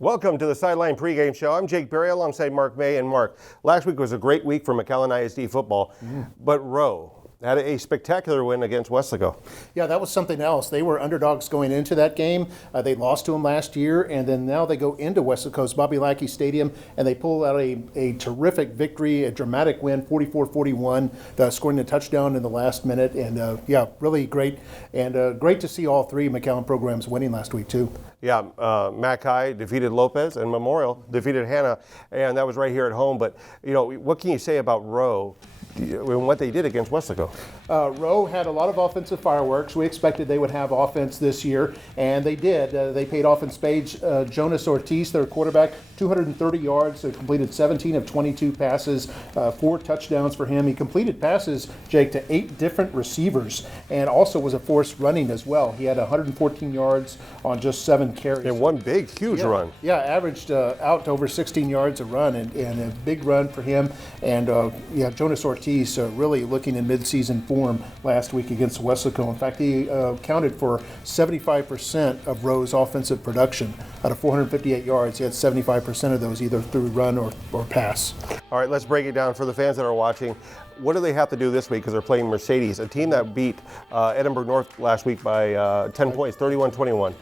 Welcome to the Sideline pregame show. I'm Jake Berry alongside Mark May. And Mark, last week was a great week for McAllen ISD football, but Rowe had a spectacular win against Weslaco. Yeah, that was something else. They were underdogs going into that game. They lost to them last year, and then now they go into Weslaco's Bobby Lackey Stadium, and they pull out a terrific victory, a dramatic win, 44-41, scoring a touchdown in the last minute. And yeah, really great. And great to see all three McAllen programs winning last week, too. Yeah, Mackay defeated Lopez, and Memorial defeated Hannah, and that was right here at home. But, you know, what can you say about Rowe and what they did against Weslaco? Rowe had a lot of offensive fireworks. We expected they would have offense this year, and they did. They paid off in spades. Jonas Ortiz, their quarterback, 230 yards, so completed 17 of 22 passes, 4 touchdowns for him. He completed passes, Jake, to 8 different receivers, and also was a force running as well. He had 114 yards on just 7 carries. And one big, huge run. Yeah, averaged out to over 16 yards a run, and a big run for him. And yeah, Jonas Ortiz really looking in midseason form last week against Weslaco. In fact, he accounted for 75% of Rowe's offensive production. Out of 458 yards, he had 75% of those either through run or pass. All right, let's break it down for the fans that are watching. What do they have to do this week because they're playing Mercedes, a team that beat Edinburgh North last week by 10 points, 31-21.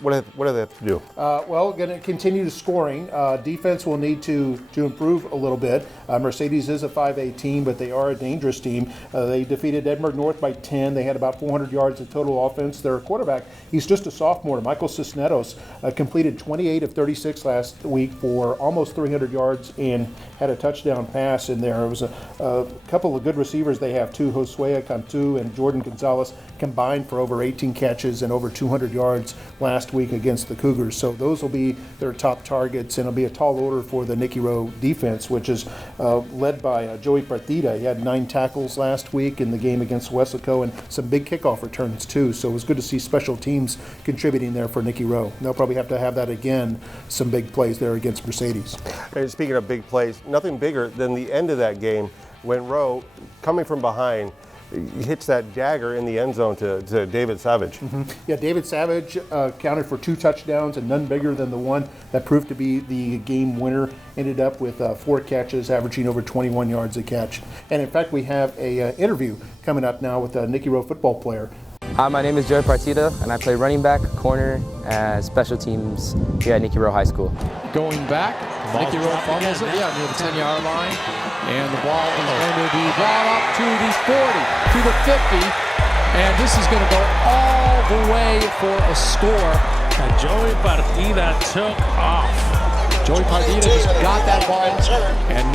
What do they have to do? Well, going to continue scoring. Defense will need to improve a little bit. Mercedes is a 5A team, but they are a dangerous team. They defeated Edinburgh North by 10. They had about 400 yards of total offense. Their quarterback, he's just a sophomore, Michael Cisneros, completed 28 of 36 last week for almost 300 yards and had a touchdown pass in there. It was a couple of good receivers they have too. Josue Cantu and Jordan Gonzalez combined for over 18 catches and over 200 yards last week against the Cougars. So those will be their top targets, and it'll be a tall order for the Nicky Rowe defense, which is led by Joey Partida. He had 9 tackles last week in the game against Weslaco and some big kickoff returns too. So it was good to see special teams contributing there for Nicky Rowe. They'll probably have to have that again, some big plays there against Mercedes. And speaking of big plays, nothing bigger than the end of that game when Rowe, coming from behind, hits that dagger in the end zone to David Savage. Yeah, David Savage counted for 2 touchdowns and none bigger than the one that proved to be the game winner. Ended up with 4 catches, averaging over 21 yards a catch. And in fact, we have a interview coming up now with a Nicky Rowe football player. Hi, my name is Joey Partida, and I play running back, corner, and special teams here at Nicky Rowe High School. Going back, Nicky Rowe fumbles it, near the 10-yard line, and the ball is going to be brought up to the 40, to the 50, and this is going to go all the way for a score. And Joey Partida took off. Joey Partida just got that ball, and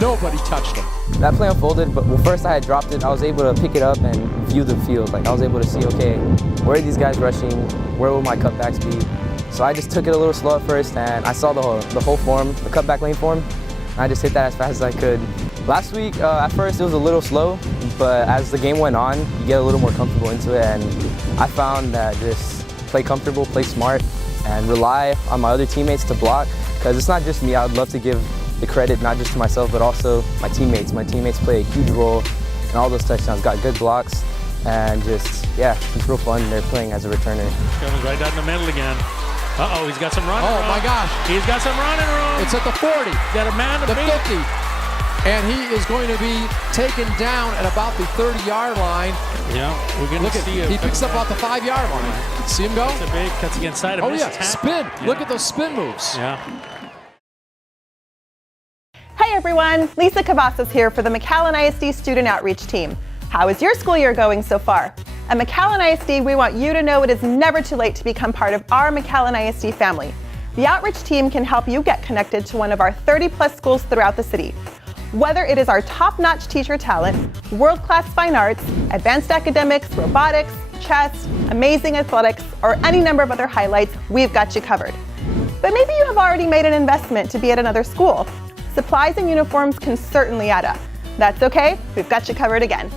nobody touched him. That play unfolded, but first I had dropped it. I was able to pick it up and view the field. Like I was able to see, okay, where are these guys rushing? Where will my cutbacks be? So I just took it a little slow at first, and I saw the whole form, the cutback lane form. And I just hit that as fast as I could. Last week, at first it was a little slow, but as the game went on, you get a little more comfortable into it, and I found that just play comfortable, play smart, and rely on my other teammates to block, because it's not just me. I would love to give the credit not just to myself, but also my teammates. My teammates play a huge role in all those touchdowns, got good blocks, and just, yeah, it's real fun. They're playing as a returner. Coming right down the middle again. Uh-oh, he's got some running room. Oh my gosh. He's got some running room. It's at the 40. Got a man to the beat. 50. And he is going to be taken down at about the 30-yard line. Yeah, we're going to see He picks up about the 5-yard line. See him go? It's a big, cuts against side. Oh yeah, spin. Yeah. Look at those spin moves. Yeah. Hey everyone, Lisa Cavazos here for the McAllen ISD Student Outreach Team. How is your school year going so far? At McAllen ISD, we want you to know it is never too late to become part of our McAllen ISD family. The outreach team can help you get connected to one of our 30+ schools throughout the city. Whether it is our top-notch teacher talent, world-class fine arts, advanced academics, robotics, chess, amazing athletics, or any number of other highlights, we've got you covered. But maybe you have already made an investment to be at another school. Supplies and uniforms can certainly add up. That's okay, we've got you covered again.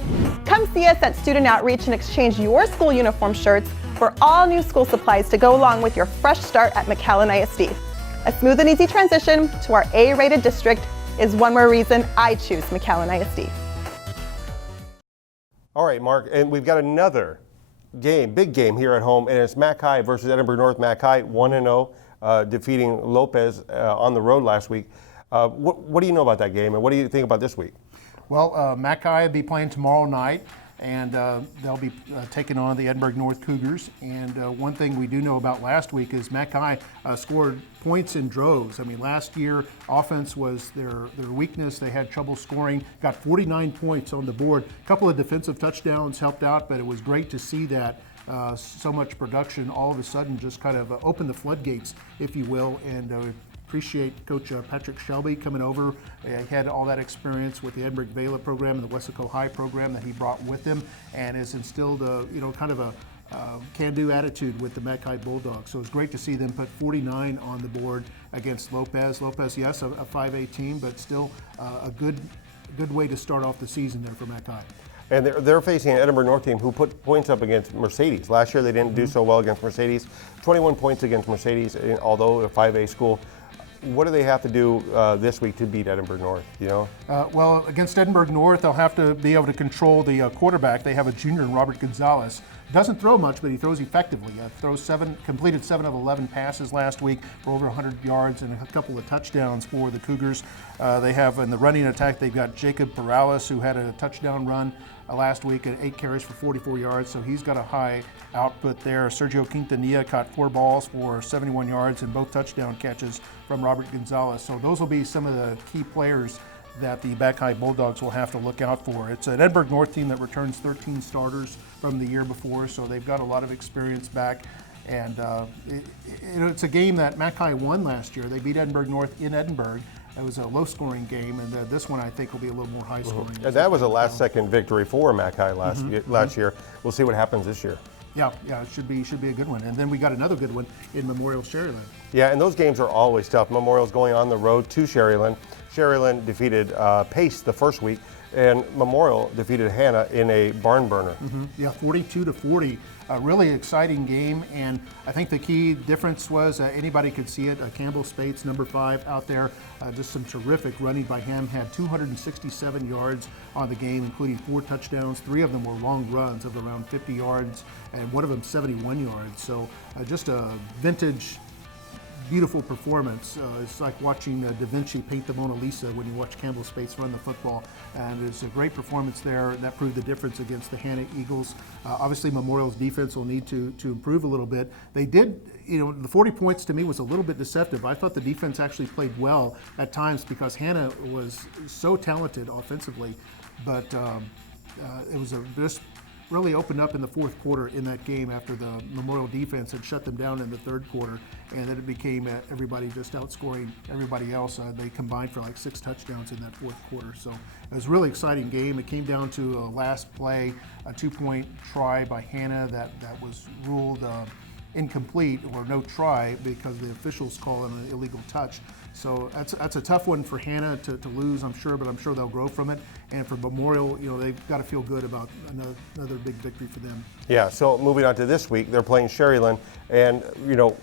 Come see us at Student Outreach and exchange your school uniform shirts for all new school supplies to go along with your fresh start at McAllen ISD. A smooth and easy transition to our A-rated district is one more reason I choose McAllen ISD. All right, Mark, and we've got another game, big game here at home, and it's Mackay versus Edinburgh North. Mackay 1-0. defeating Lopez on the road last week. What do you know about that game, and what do you think about this week? Well, Mackay will be playing tomorrow night, and they'll be taking on the Edinburgh North Cougars. And one thing we do know about last week is Mackay scored points in droves. I mean, last year, offense was their weakness. They had trouble scoring, got 49 points on the board. A couple of defensive touchdowns helped out, but it was great to see that so much production all of a sudden just kind of opened the floodgates, if you will, and appreciate Coach Patrick Shelby coming over. He had all that experience with the Edinburgh Vela program and the Wesco High program that he brought with him, and has instilled kind of a can-do attitude with the Mackay Bulldogs. So it's great to see them put 49 on the board against Lopez. Lopez, yes, a 5A team, but still a good way to start off the season there for Mackay. And they're facing an Edinburgh North team who put points up against Mercedes. Last year they didn't do so well against Mercedes. 21 points against Mercedes, although a 5A school. What do they have to do this week to beat Edinburgh North, you know? Well, against Edinburgh North, they'll have to be able to control the quarterback. They have a junior, Robert Gonzalez. Doesn't throw much, but he throws effectively. Completed 7 of 11 passes last week for over 100 yards and a couple of touchdowns for the Cougars. They have, in the running attack, they've got Jacob Perales, who had a touchdown run last week at 8 carries for 44 yards, so he's got a high output there. Sergio Quintanilla caught 4 balls for 71 yards and both touchdown catches from Robert Gonzalez. So those will be some of the key players that the Mackay Bulldogs will have to look out for. It's an Edinburgh North team that returns 13 starters from the year before, so they've got a lot of experience back. And it's a game that Mackay won last year. They beat Edinburgh North in Edinburgh. It was a low-scoring game, and this one I think will be a little more high-scoring. And that was a last-second victory for Mackay last year. We'll see what happens this year. Yeah, it should be a good one. And then we got another good one in Memorial Sherryland. Yeah, and those games are always tough. Memorial's going on the road to Sherryland. Sherryland defeated Pace the first week, and Memorial defeated Hannah in a barn burner. Yeah, 42-40. A really exciting game, and I think the key difference was anybody could see it. Campbell Spates, number 5, out there. Just some terrific running by him. Had 267 yards on the game, including 4 touchdowns. 3 of them were long runs of around 50 yards, and one of them 71 yards. So just a vintage, beautiful performance. It's like watching Da Vinci paint the Mona Lisa when you watch Campbell Spates run the football. And it's a great performance there, and that proved the difference against the Hannah Eagles. Obviously, Memorial's defense will need to improve a little bit. They did, the 40 points to me was a little bit deceptive. I thought the defense actually played well at times because Hannah was so talented offensively, but it was just really opened up in the fourth quarter in that game after the Memorial defense had shut them down in the third quarter, and then it became everybody just outscoring everybody else. They combined for like 6 touchdowns in that fourth quarter. So it was a really exciting game. It came down to a last play, a 2-point try by Hannah that was ruled incomplete or no try because the officials call it an illegal touch. So that's a tough one for Hannah to lose, I'm sure, but I'm sure they'll grow from it. And for Memorial, they've got to feel good about another big victory for them. Yeah, so moving on to this week, they're playing Sherryland, and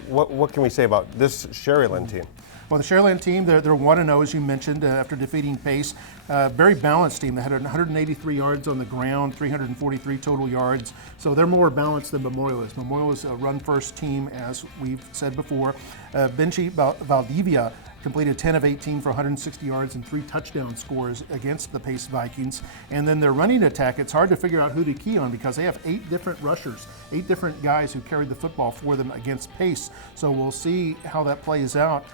what can we say about this Sherryland team? Well, the Sherryland team, they're 1-0, as you mentioned, after defeating Pace. Very balanced team. They had 183 yards on the ground, 343 total yards. So they're more balanced than Memorial is. Memorial is a run-first team, as we've said before. Benji Valdivia completed 10 of 18 for 160 yards and 3 touchdown scores against the Pace Vikings. And then their running attack, it's hard to figure out who to key on because they have 8 different rushers, 8 different guys who carried the football for them against Pace. So we'll see how that plays out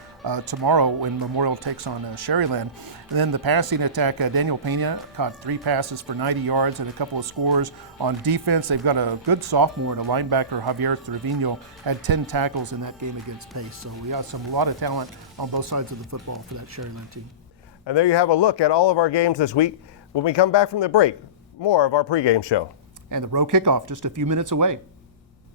tomorrow when Memorial takes on Sherryland. And then the passing attack, Daniel Pena caught 3 passes for 90 yards and a couple of scores. On defense, they've got a good sophomore and a linebacker, Javier Trevino, had 10 tackles in that game against Pace. So we got a lot of talent on both sides of the football for that Sherryland team. And there you have a look at all of our games this week. When we come back from the break, more of our pregame show. And the Row Kickoff just a few minutes away.